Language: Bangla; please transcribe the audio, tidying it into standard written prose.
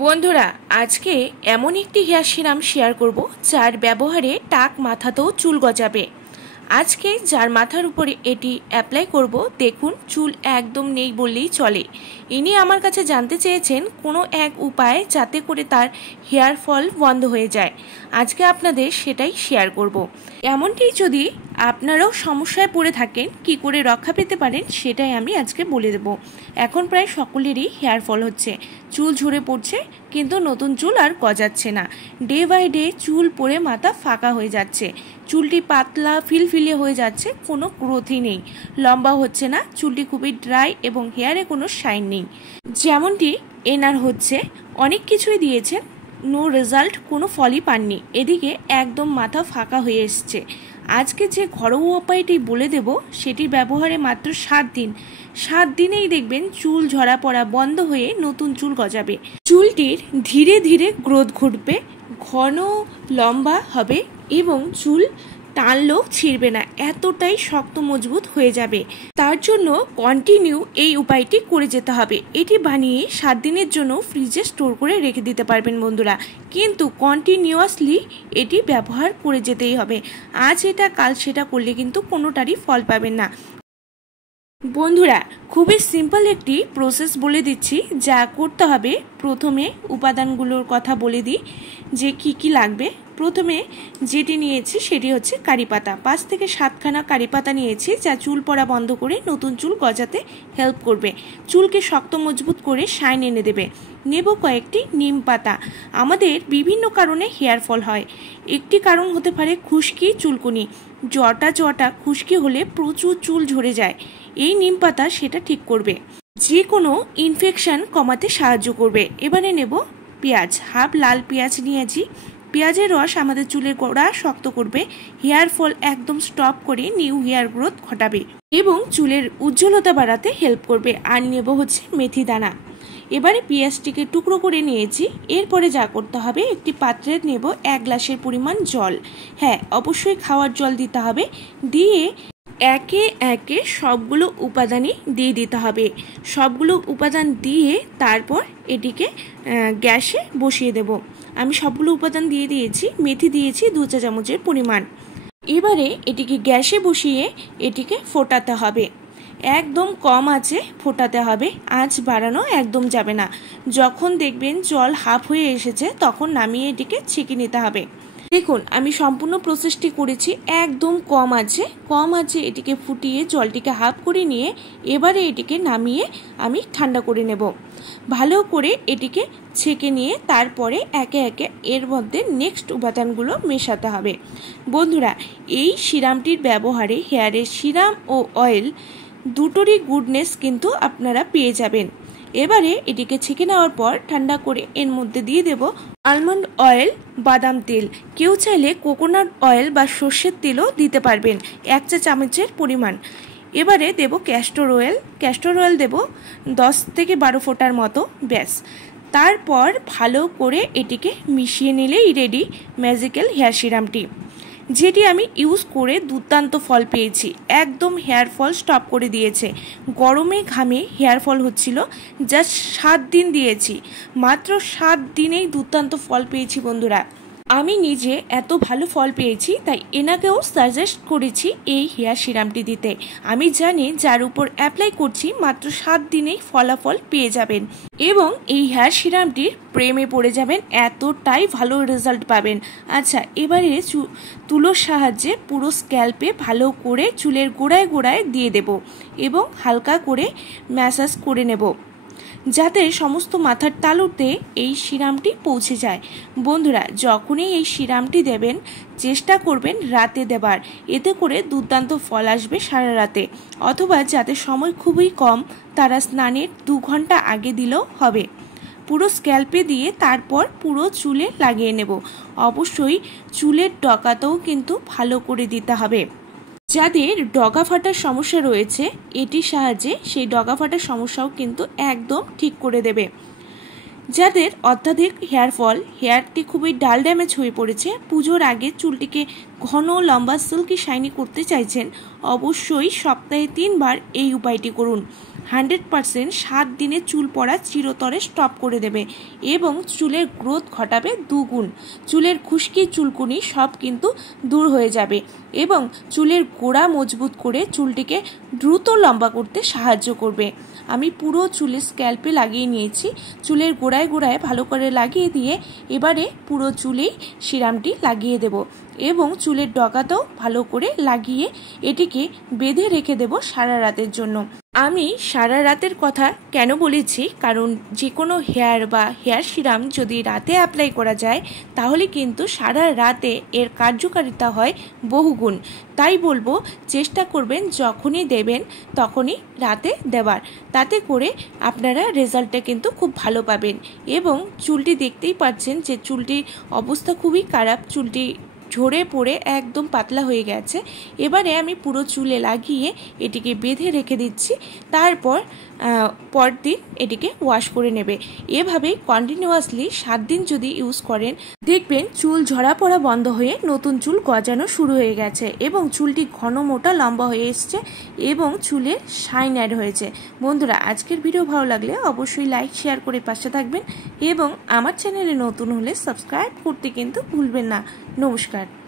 বন্ধুরা, আজকে এমন একটি হেয়ার সিরাম শেয়ার করব যার ব্যবহারে টাক মাথাতেও চুল গজাবে। আজকে যার মাথার উপরে এটি অ্যাপ্লাই করব, দেখুন চুল একদম নেই বললেই চলে। ইনি আমার কাছে জানতে চেয়েছেন কোনো এক উপায় যাতে করে তার হেয়ার ফল বন্ধ হয়ে যায়। আজকে আপনাদের সেটাই শেয়ার করব। এমনটি যদি আপনারাও সমস্যায় পড়ে থাকেন, কি করে রক্ষা পেতে পারেন সেটাই আমি আজকে বলে দেব। এখন প্রায় সকলেরই হেয়ার ফল হচ্ছে, চুল ঝরে পড়ছে, কিন্তু নতুন চুল আর গজাচ্ছে না। ডে বাই ডে চুল পড়ে মাথা ফাঁকা হয়ে যাচ্ছে, চুলটি পাতলা ফিলফিলে হয়ে যাচ্ছে, কোনো গ্রোথই নেই, লম্বা হচ্ছে না, চুলটি খুবই ড্রাই এবং হেয়ারে কোনো শাইন নেই। যেমনটি এনার হচ্ছে, অনেক কিছুই দিয়েছেন, নো রেজাল্ট, কোনো ফলই পাননি। এদিকে একদম মাথা ফাঁকা হয়ে এসছে। আজকে যে ঘরোয়া উপায়টি বলে দেব সেটি ব্যবহারে মাত্র 7 দিনেই দেখবেন চুল ঝরা পড়া বন্ধ হয়ে নতুন চুল গজাবে। চুলটির ধীরে ধীরে গ্রোথ ঘটবে, ঘন লম্বা হবে এবং চুল টানলেও ছিঁড়বে না, এতটাই শক্ত মজবুত হয়ে যাবে। তার জন্য কন্টিনিউ এই উপায়টি করে যেতে হবে। এটি বানিয়ে 7 দিনের জন্য ফ্রিজে স্টোর করে রেখে দিতে পারবেন বন্ধুরা, কিন্তু কন্টিনিউয়াসলি এটি ব্যবহার করে যেতেই হবে। আজ এটা কাল সেটা করলে কিন্তু কোনোটারই ফল পাবেন না। বন্ধুরা, খুবই সিম্পল একটি প্রসেস বলে দিচ্ছি যা করতে হবে। প্রথমে উপাদানগুলোর কথা বলে দিই যে কি কি লাগবে। প্রথমে যেটি নিয়েছি সেটি হচ্ছে কারি পাতা। 5 থেকে 7খানা কারি পাতা নিয়েছি, যা চুল পড়া বন্ধ করে নতুন চুল গজাতে হেল্প করবে, চুলকে শক্ত মজবুত করে শাইন এনে দেবে। নেব কয়েকটি নিম পাতা। আমাদের বিভিন্ন কারণে হেয়ার ফল হয়। একটি কারণ হতে পারে খুশকি, চুলকুনি। জটা খুশকি হলে প্রচুর চুল ঝরে যায়, এই নিম পাতা সেটা ঠিক করবে। যে কোনো ইনফেকশন কমাতে সাহায্য করবে। এবারে নেব পেঁয়াজ। হাফ লাল পেঁয়াজ নিয়েছি। পেঁয়াজের রস আমাদের চুলের গোড়া শক্ত করবে, হেয়ার ফল একদম স্টপ করে নিউ হেয়ার গ্রোথ ঘটাবে এবং চুলের উজ্জ্বলতা বাড়াতে হেল্প করবে। আর নেব হচ্ছে মেথি দানা। এবারে পেঁয়াজটিকে টুকরো করে নিয়েছি। এরপরে যা করতে হবে, একটি পাত্রে নেব 1 গ্লাসের পরিমাণ জল। হ্যাঁ, অবশ্যই খাওয়ার জল দিতে হবে। দিয়ে একে একে সবগুলো উপাদানই দিয়ে দিতে হবে। সবগুলো উপাদান দিয়ে তারপর এটিকে গ্যাসে বসিয়ে দেব। আমি সবগুলো উপাদান দিয়ে দিয়েছি। মেথি দিয়েছি 2 চা চামচের পরিমাণ। এবারে এটিকে গ্যাসে বসিয়ে এটিকে ফোটাতে হবে। একদম কম আঁচে ফোটাতে হবে, আঁচ বাড়ানো একদম যাবে না। যখন দেখবেন জল হাফ হয়ে এসেছে তখন নামিয়ে এটিকে ছেঁকে নিতে হবে। দেখুন, আমি সম্পূর্ণ প্রসেসটি করেছি একদম কম আঁচে এটিকে ফুটিয়ে জলটিকে হাফ করে নিয়ে এবারে এটিকে নামিয়ে আমি ঠান্ডা করে নেব। ভালো করে এটিকে ছেঁকে নিয়ে তারপরে একে একে এর মধ্যে নেক্সট উপাদানগুলো মেশাতে হবে। বন্ধুরা, এই সিরামটির ব্যবহারে হেয়ারের সিরাম ও অয়েল দুটোরই গুডনেস কিন্তু আপনারা পেয়ে যাবেন। এবারে এটিকে ছেঁকে নেওয়ার পর ঠান্ডা করে এর মধ্যে দিয়ে দেব আলমন্ড অয়েল, বাদাম তেল। কেউ চাইলে কোকোনাট অয়েল বা সর্ষের তেলও দিতে পারবেন, 1 চা চামচের পরিমাণ। এবারে দেব ক্যাস্টর অয়েল দেব 10 থেকে 12 ফোঁটার মতো, ব্যাস। তারপর ভালো করে এটিকে মিশিয়ে নিলেই রেডি ম্যাজিক্যাল হেয়ার সিরামটি, যেটি আমি ইউজ করে দুর্দান্ত ফল পেয়েছি। একদম হেয়ার ফল স্টপ করে দিয়েছে। গরমে ঘামে হেয়ার ফল হচ্ছিল, জাস্ট 7 দিন দিয়েছি, মাত্র 7 দিনেই দুর্দান্ত ফল পেয়েছি বন্ধুরা। আমি নিজে এত ভালো ফল পেয়েছি, তাই এনাকেও সাজেস্ট করেছি এই হেয়ার সিরামটি দিতে। আমি জানি যার উপর অ্যাপ্লাই করছি মাত্র 7 দিনেই ফলাফল পেয়ে যাবেন এবং এই হেয়ার সিরামটির প্রেমে পড়ে যাবেন, এতটাই ভালো রেজাল্ট পাবেন। আচ্ছা, এবারে তুলোর সাহায্যে পুরো স্ক্যাল্পে ভালো করে চুলের গোড়ায় দিয়ে দেব এবং হালকা করে ম্যাসাজ করে নেব, যাতে সমস্ত মাথার তালুতে এই সিরামটি পৌঁছে যায়। বন্ধুরা, যখনই এই সিরামটি দেবেন চেষ্টা করবেন রাতে দেবার, এতে করে দুর্দান্ত ফল আসবে সারা রাতে। অথবা যাদের সময় খুবই কম তারা স্নানের 2 ঘন্টা আগে দিলেও হবে। পুরো স্ক্যাল্পে দিয়ে তারপর পুরো চুলে লাগিয়ে নেব। অবশ্যই চুলের ডগাতেও কিন্তু ভালো করে দিতে হবে। যাদের ডগা ফাটার সমস্যা রয়েছে এটির সাহায্যে সেই ডগা ফাটার সমস্যাও কিন্তু একদম ঠিক করে দেবে। যাদের অত্যাধিক হেয়ার ফল, হেয়ারটি খুবই ডাল ড্যামেজ হয়ে পড়েছে, পুজোর আগে চুলটিকে ঘন লম্বা সিল্কি শাইনি করতে চাইছেন, অবশ্যই সপ্তাহে 3 বার এই উপায়টি করুন। 100% 7 দিনে চুল পড়া চিরতরে স্টপ করে দেবে এবং চুলের গ্রোথ ঘটাবে দুগুণ। চুলের খুশকি চুলকুনি সব কিন্তু দূর হয়ে যাবে এবং চুলের গোড়া মজবুত করে চুলটিকে দ্রুত লম্বা করতে সাহায্য করবে। আমি পুরো চুলে স্ক্যাল্পে লাগিয়ে নিয়েছি। চুলের গোড়ায় গোড়ায় ভালো করে লাগিয়ে দিয়ে এবারে পুরো চুলেই সিরামটি লাগিয়ে দেব এবং চুলের ডগাতেও ভালো করে লাগিয়ে এটিকে বেঁধে রেখে দেব সারা রাতের জন্য। আমি সারা রাতের কথা কেন বলেছি, কারণ যে কোনো হেয়ার বা হেয়ার সিরাম যদি রাতে অ্যাপ্লাই করা যায় তাহলে কিন্তু সারা রাতে এর কার্যকারিতা হয় বহুগুণ। তাই বলবো চেষ্টা করবেন যখনই দেবেন তখনই রাতে দেওয়ার, তাতে করে আপনারা রেজাল্টটা কিন্তু খুব ভালো পাবেন। এবং চুলটি দেখতেই পাচ্ছেন যে চুলটির অবস্থা খুবই খারাপ, চুলটি ঝরে পড়ে একদম পাতলা হয়ে গেছে। এবারে আমি পুরো চুলে লাগিয়ে এটিকে বেঁধে রেখে দিচ্ছি, তারপর পরদিন এটিকে ওয়াশ করে নেবে। এভাবে কন্টিনিউয়াসলি 7 দিন যদি ইউজ করেন দেখবেন চুল ঝরা পড়া বন্ধ হয়ে নতুন চুল গজানো শুরু হয়ে গেছে এবং চুলটি ঘন মোটা লম্বা হয়ে এসছে এবং চুলের শাইন অ্যাড হয়েছে। বন্ধুরা, আজকের ভিডিও ভালো লাগলে অবশ্যই লাইক শেয়ার করে পাশে থাকবেন এবং আমার চ্যানেলে নতুন হলে সাবস্ক্রাইব করতে কিন্তু ভুলবেন না। নমস্কার।